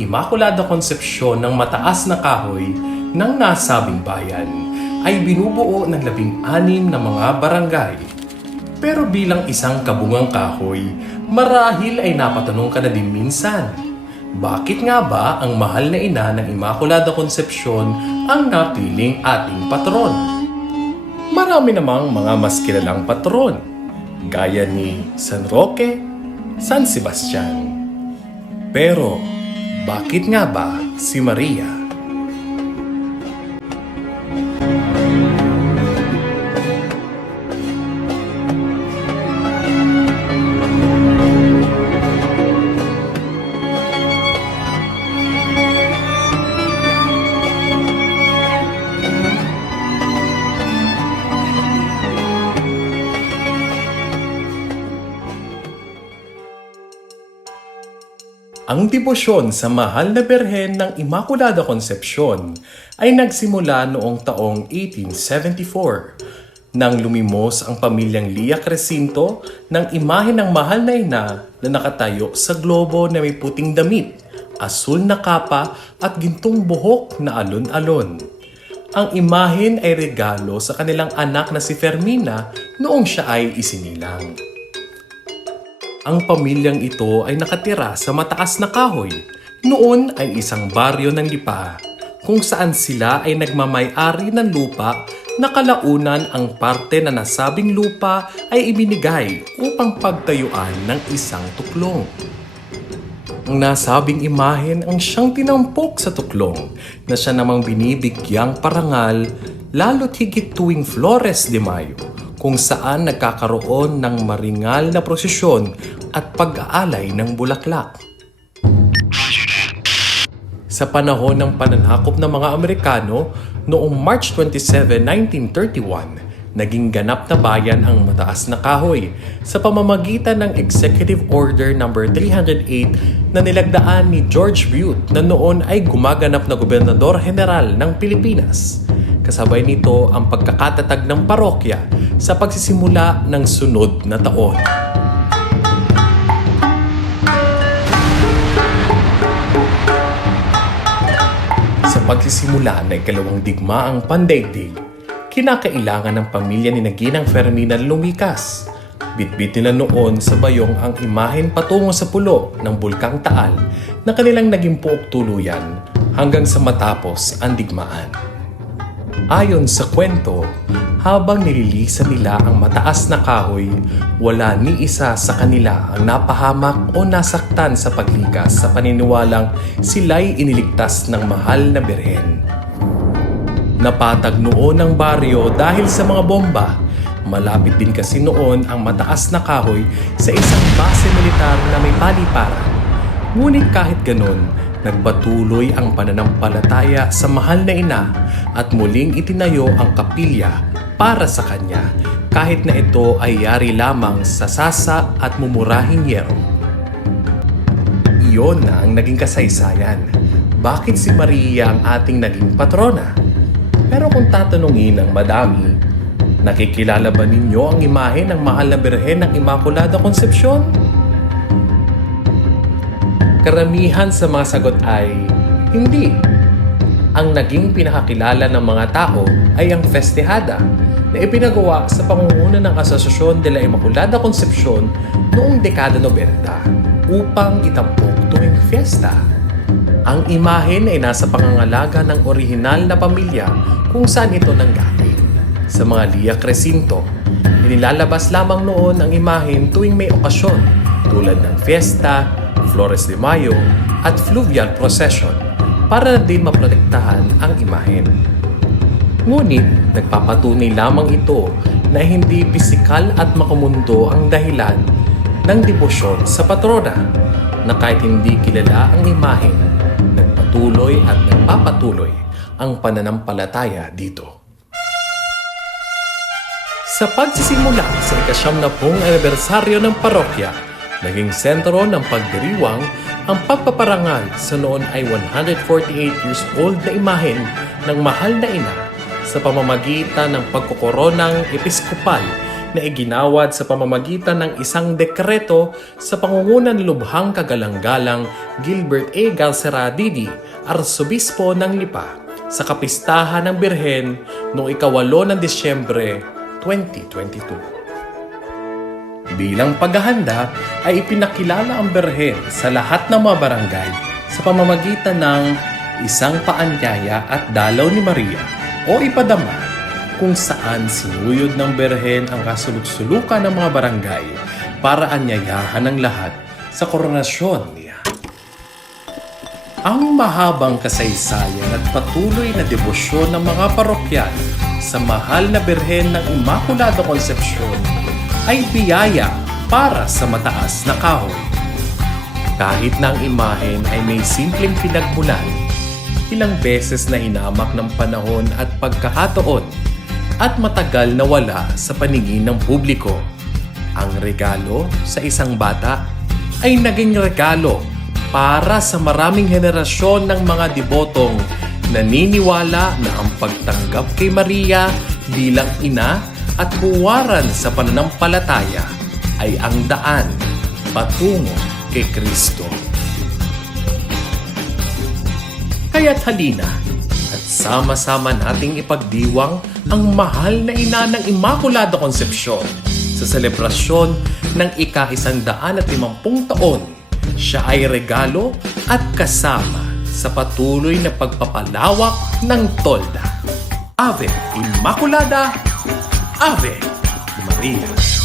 Immaculada Concepcion ng mataas na kahoy ng nasabing bayan ay binubuo ng 16 na mga barangay. Pero bilang isang kabungang kahoy, marahil ay napatanong ka na din minsan, bakit nga ba ang mahal na ina ng Immaculada Concepcion ang napiling ating patron? Marami namang mga mas kilalang patron, gaya ni San Roque, San Sebastian. Pero, bakit nga ba si Maria? Ang debosyon sa mahal na Birhen ng Immaculada Concepcion ay nagsimula noong taong 1874 nang lumimos ang pamilyang Lia Crescinto ng imahe ng mahal na ina na nakatayo sa globo na may puting damit, asul na kapa at gintong buhok na alon-alon. Ang imahen ay regalo sa kanilang anak na si Fermina noong siya ay isinilang. Ang pamilyang ito ay nakatira sa mataas na kahoy. Noon ay isang baryo ng Lipa, kung saan sila ay nagmamay-ari ng lupa na kalaunan ang parte na nasabing lupa ay ibinigay upang pagtayuan ng isang tuklong. Ang nasabing imahen ang siyang tinampok sa tuklong na siya namang binibigyang parangal lalo't higit tuwing Flores de Mayo, kung saan nagkakaroon ng maringal na prosesyon at pag-aalay ng bulaklak. Sa panahon ng pananakop ng mga Amerikano, noong March 27, 1931, naging ganap na bayan ang mataas na kahoy sa pamamagitan ng Executive Order No. 308 na nilagdaan ni George Bute na noon ay gumaganap na Gobernador General ng Pilipinas. Kasabay nito ang pagkakatatag ng parokya sa pagsisimula ng sunod na taon. Sa pagsisimula ng ikalawang digmaang pandaigdig, kinakailangan ng pamilya ni Ginang Fermina lumikas. Bitbit nila noon sa bayong ang imahen patungo sa pulo ng Bulkang Taal na kanilang naging puok tuluyan hanggang sa matapos ang digmaan. Ayon sa kwento, habang nililisan nila ang mataas na kahoy, wala ni isa sa kanila ang napahamak o nasaktan sa paglikas sa paniniwalang sila'y iniligtas ng mahal na Birhen. Napatag noon ang baryo dahil sa mga bomba. Malapit din kasi noon ang mataas na kahoy sa isang base militar na may paliparan. Ngunit kahit ganun, nagpatuloy ang pananampalataya sa mahal na ina at muling itinayo ang kapilya para sa kanya kahit na ito ay yari lamang sa sasa at mumurahing yero. Iyon na ang naging kasaysayan. Bakit si Maria ang ating naging patrona? Pero kung tatanungin ng madami, nakikilala ba ninyo ang imahe ng mahal na Birhen ng Immaculada Concepcion? Karamihan sa mga sagot ay hindi. Ang naging pinakakilala ng mga tao ay ang Festejada na ipinagawa sa pangunguna ng Asociación de la Immaculada Concepcion noong dekada 90 upang itampok tuwing fiesta. Ang imahen ay nasa pangangalaga ng orihinal na pamilya kung saan ito nanggaling. Sa mga Lia Crescinto, inilalabas lamang noon ang imahen tuwing may okasyon tulad ng fiesta, Flores de Mayo at fluvial procession para na din maprotektahan ang imahen. Ngunit nagpapatunay lamang ito na hindi pisikal at makumundo ang dahilan ng debosyon sa patrona, na kahit hindi kilala ang imahen, nagpatuloy at nagpapatuloy ang pananampalataya dito. Sa pagsisimula sa ika-70 anibersaryo ng parokya, naging sentro ng pagdiriwang ang pagpaparangal sa noon ay 148 years old na imahen ng mahal na ina sa pamamagitan ng pagkokoronang episkopal na iginawad sa pamamagitan ng isang dekreto sa pangungunan ni Lubhang Kagalang-galang Gilbert A. Galceradidi, Arsobispo ng Lipa, sa Kapistahan ng Birhen noong 8 ng Disyembre 2022. Bilang paghahanda ay ipinakilala ang Birhen sa lahat ng mga barangay sa pamamagitan ng isang paanyaya at dalaw ni Maria o ipadama, kung saan sinuyod ng Birhen ang kasuluk-sulukan ng mga barangay para anyayahan ng lahat sa koronasyon niya. Ang mahabang kasaysayan at patuloy na debosyon ng mga parokyan sa mahal na Birhen ng Immaculada Concepcion ay biyaya para sa mataas na kahoy. Kahit na ang imahen ay may simpleng pinagmulan, ilang beses na hinamak ng panahon at pagkakataon at matagal na wala sa paningin ng publiko. Ang regalo sa isang bata ay naging regalo para sa maraming henerasyon ng mga debotong naniniwala na ang pagtanggap kay Maria bilang ina at huwaran sa pananampalataya ay ang daan patungo kay Kristo. Kaya't halina at sama-sama nating ipagdiwang ang mahal na ina ng Immaculada Concepcion sa selebrasyon ng ika-150 taon. Siya ay regalo at kasama sa patuloy na pagpapalawak ng tolda. Ave Immaculada, Ave Maria.